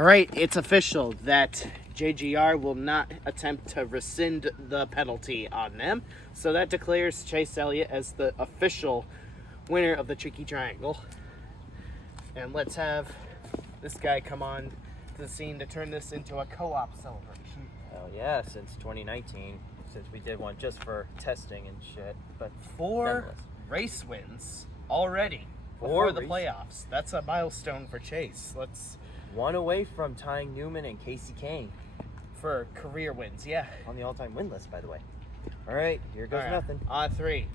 All right, it's official that JGR will not attempt to rescind the penalty on them. So that declares Chase Elliott as the official winner of the Tricky Triangle. And let's have this guy come on to the scene to turn this into a co-op celebration. Hell yeah, since 2019, since we did one just for testing and shit. But 4 race wins already before the playoffs. That's a milestone for Chase. Let's... One away from tying Newman and Casey Kane for career wins, yeah. On the all-time win list, by the way. All right, here goes nothing. On 3.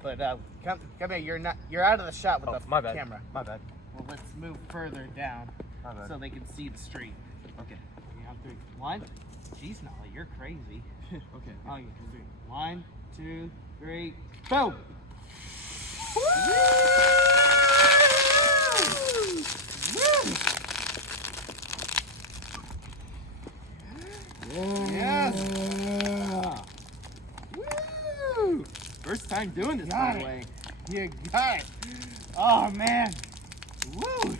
But come here. You're out of the shot with the my bad. camera. My bad. Well, let's move further down so they can see the street. Okay. On 3. 1. Jeez, Nolly, you're crazy. Okay. Oh, you can do 1, 2, 3. Boom. Woo! Woo! Yes! Woo! First time doing this, by the way. You got it. Oh, man. Woo!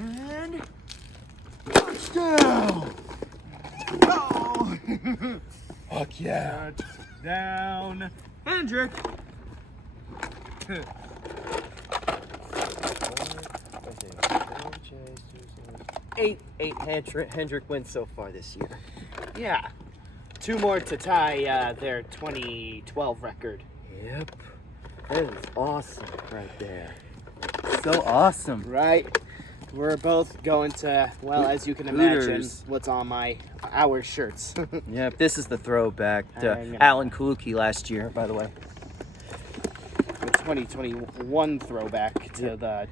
And touchdown! Oh! Fuck yeah. Touchdown. Hendrick. Eight Hendrick wins so far this year. Yeah. 2 more to tie their 2012 record. Yep. That is awesome right there. So awesome. Right? We're both going to, well, as you can imagine, what's on our shirts. Yep, this is the throwback to Alan Kaluki last year, by the way. The 2021 throwback to the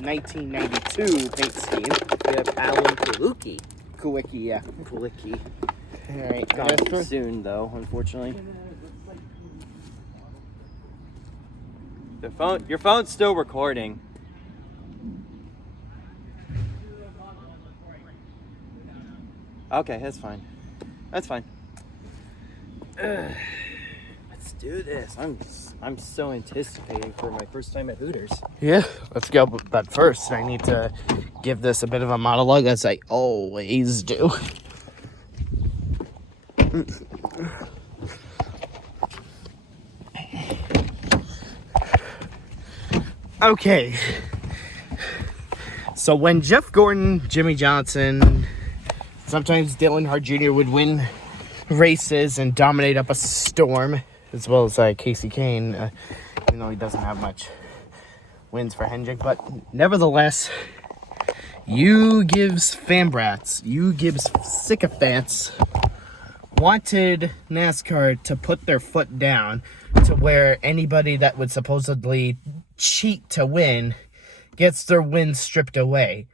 1992 paint scheme. We have Alan Kaluki. Kawicki, yeah. Kaluki. All right. Gone soon, though, unfortunately. Your phone's still recording. Okay, that's fine. That's fine. Let's do this. I'm so anticipating for my first time at Hooters. Yeah, let's go. But first, I need to give this a bit of a monologue, as I always do. Okay. So when Jeff Gordon, Jimmy Johnson, sometimes Dylan Hart Jr. would win races and dominate up a storm, as well as Casey Kane, even though he doesn't have much wins for Hendrick. But nevertheless, you gives fanbrats, you gives sycophants wanted NASCAR to put their foot down to where anybody that would supposedly cheat to win gets their win stripped away.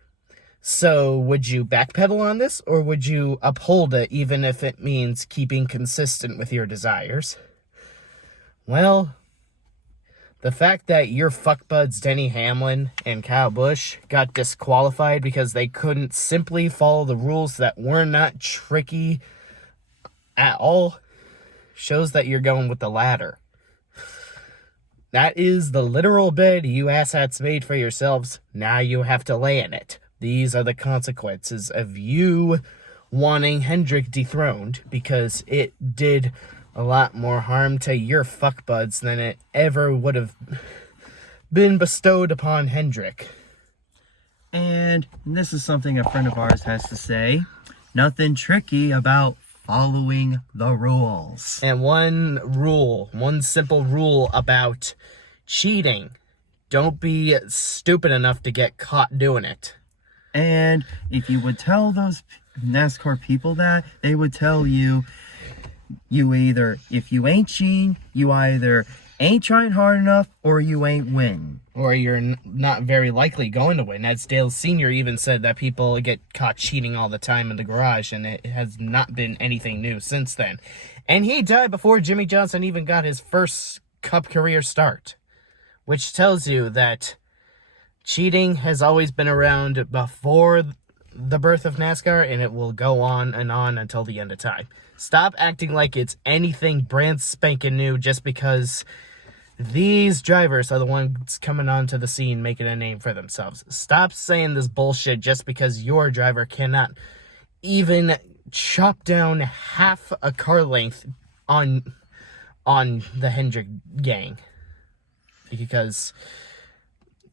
So would you backpedal on this, or would you uphold it even if it means keeping consistent with your desires? Well, the fact that your fuckbuds Denny Hamlin and Kyle Busch got disqualified because they couldn't simply follow the rules that were not tricky at all shows that you're going with the latter. That is the literal bed you asshats made for yourselves. Now you have to lay in it. These are the consequences of you wanting Hendrick dethroned, because it did a lot more harm to your fuckbuds than it ever would have been bestowed upon Hendrick. And this is something a friend of ours has to say. Nothing tricky about following the rules. And one simple rule about cheating: don't be stupid enough to get caught doing it. And if you would tell those NASCAR people that, they would tell you, if you ain't cheating, you either ain't trying hard enough, or you ain't win. Or you're not very likely going to win. As Dale Sr. even said that people get caught cheating all the time in the garage, and it has not been anything new since then. And he died before Jimmy Johnson even got his first Cup career start, which tells you that cheating has always been around before the birth of NASCAR, and it will go on and on until the end of time. Stop acting like it's anything brand spanking new just because These drivers are the ones coming onto the scene making a name for themselves. Stop saying this bullshit just because your driver cannot even chop down half a car length on the Hendrick gang. Because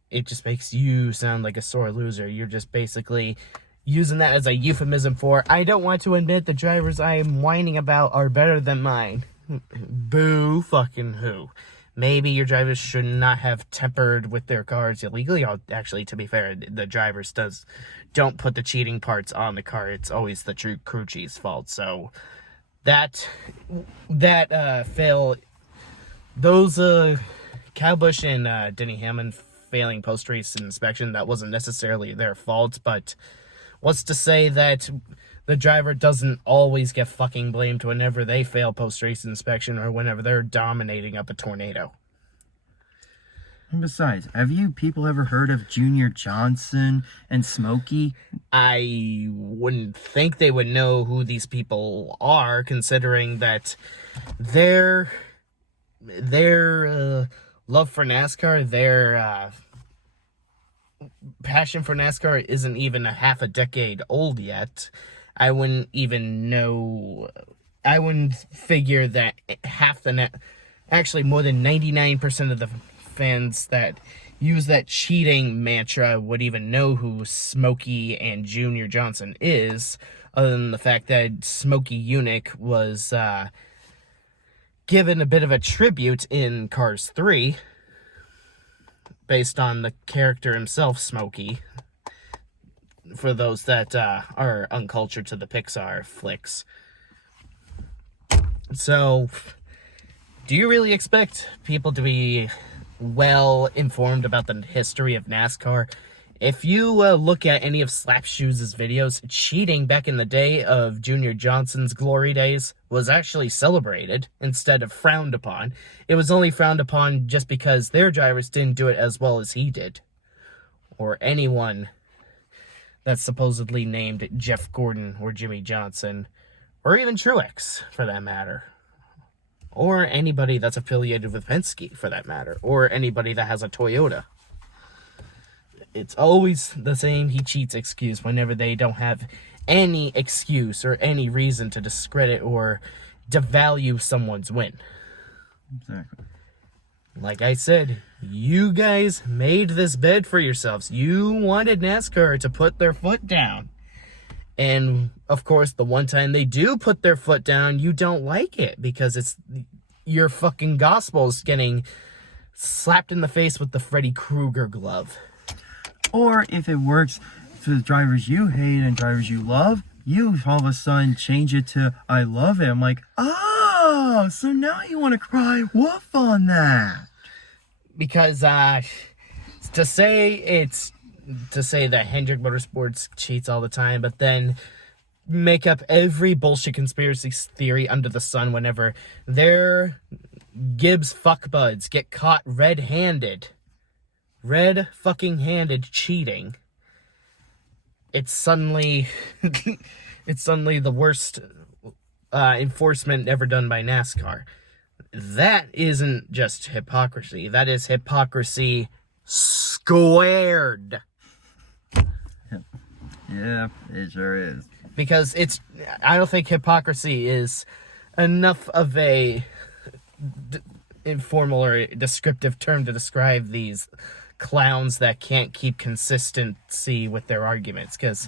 it just makes you sound like a sore loser. You're just basically using that as a euphemism for, I don't want to admit the drivers I am whining about are better than mine. Boo fucking who. Maybe your drivers should not have tempered with their cars illegally. Actually, to be fair, the drivers don't put the cheating parts on the car. It's always the true crew chief's fault. So that fail, those Kyle Busch and Denny Hamlin failing post-race inspection, that wasn't necessarily their fault, but what's to say that the driver doesn't always get fucking blamed whenever they fail post-race inspection or whenever they're dominating up a tornado? And besides, have you people ever heard of Junior Johnson and Smokey? I wouldn't think they would know who these people are, considering that their love for NASCAR, their passion for NASCAR isn't even a half a decade old yet. I wouldn't even know. I wouldn't figure that actually more than 99% of the fans that use that cheating mantra would even know who Smokey and Junior Johnson is, other than the fact that Smokey Yunick was given a bit of a tribute in Cars 3 based on the character himself, Smokey. For those that are uncultured to the Pixar flicks. So, do you really expect people to be well informed about the history of NASCAR? If you look at any of Slapshoes' videos, cheating back in the day of Junior Johnson's glory days was actually celebrated instead of frowned upon. It was only frowned upon just because their drivers didn't do it as well as he did. Or anyone that's supposedly named Jeff Gordon or Jimmy Johnson, or even Truex, for that matter. Or anybody that's affiliated with Penske, for that matter. Or anybody that has a Toyota. It's always the same he cheats excuse whenever they don't have any excuse or any reason to discredit or devalue someone's win. Exactly. Like I said, you guys made this bed for yourselves. You wanted NASCAR to put their foot down. And, of course, the one time they do put their foot down, you don't like it because it's your fucking gospel's getting slapped in the face with the Freddy Krueger glove. Or if it works for the drivers you hate and drivers you love, you all of a sudden change it to I love it. I'm like, oh, so now you want to cry wolf on that. Because to say that Hendrick Motorsports cheats all the time, but then make up every bullshit conspiracy theory under the sun whenever their Gibbs fuckbuds get caught red-handed fucking handed cheating, it's suddenly the worst enforcement ever done by NASCAR. That isn't just hypocrisy. That is hypocrisy squared. Yeah, it sure is. Because I don't think hypocrisy is enough of a informal or descriptive term to describe these clowns that can't keep consistency with their arguments. Because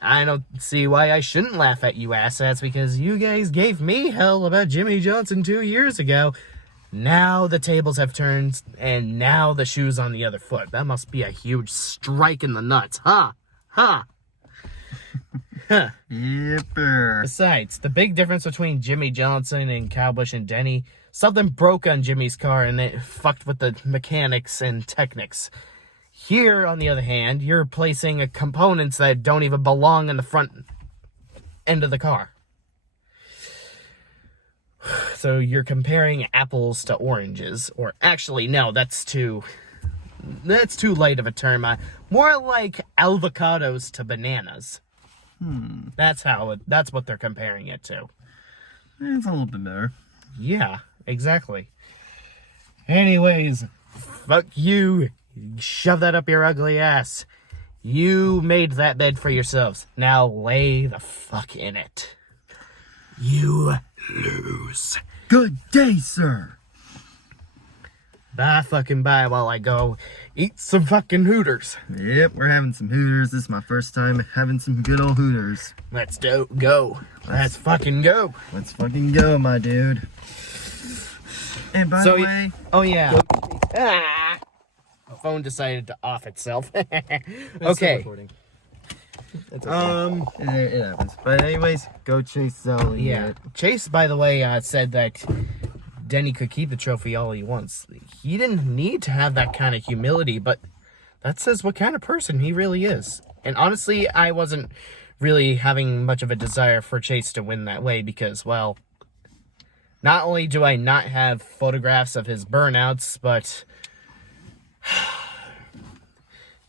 I don't see why I shouldn't laugh at you asshats, because you guys gave me hell about Jimmy Johnson 2 years ago. Now the tables have turned, and now the shoe's on the other foot. That must be a huge strike in the nuts, huh? Huh? Huh. Yipper. Besides, the big difference between Jimmy Johnson and Kyle Busch and Denny, something broke on Jimmy's car and it fucked with the mechanics and technics. Here, on the other hand, you're replacing components that don't even belong in the front end of the car. So you're comparing apples to oranges, or actually, no, that's too light of a term. More like avocados to bananas. That's what they're comparing it to. It's a little bit better. Yeah, exactly. Anyways, fuck you. Shove that up your ugly ass. You made that bed for yourselves. Now lay the fuck in it. You lose. Good day, sir. Bye fucking bye while I go eat some fucking Hooters. Yep, we're having some Hooters. This is my first time having some good old Hooters. Let's go. Let's fucking go. Let's fucking go, my dude. And by the way... Oh yeah. Ah! My phone decided to off itself. Okay. It happens. But anyways, go chase Zoe. Yeah. Chase, by the way, said that Denny could keep the trophy all he wants. He didn't need to have that kind of humility, but that says what kind of person he really is. And honestly, I wasn't really having much of a desire for Chase to win that way because, well, not only do I not have photographs of his burnouts, but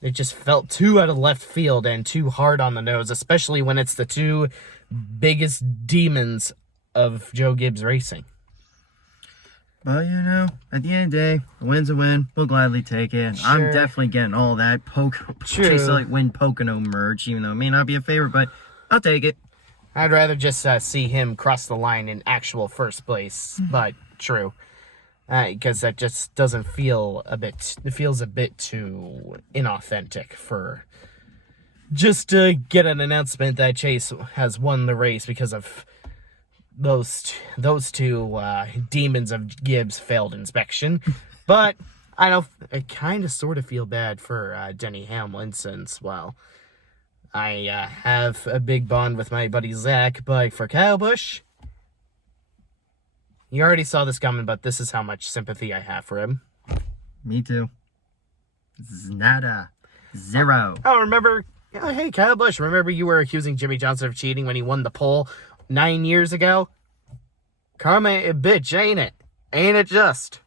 it just felt too out of left field and too hard on the nose, especially when it's the two biggest demons of Joe Gibbs Racing. But, you know, at the end of the day, a win's a win. We'll gladly take it. Sure. I'm definitely getting all that Chase like win Pocono merch, even though it may not be a favorite, but I'll take it. I'd rather just see him cross the line in actual first place, but true. Because that just doesn't feel it feels a bit too inauthentic for just to get an announcement that Chase has won the race because of those two demons of Gibbs failed inspection. But I kind of sort of feel bad for Denny Hamlin since, well, I have a big bond with my buddy Zach, but for Kyle Busch, you already saw this coming, but this is how much sympathy I have for him. Me too. Nada. Zero. Oh, remember, hey, Kyle Busch, remember you were accusing Jimmy Johnson of cheating when he won the pole 9 years ago? Karma a bitch, ain't it? Ain't it just?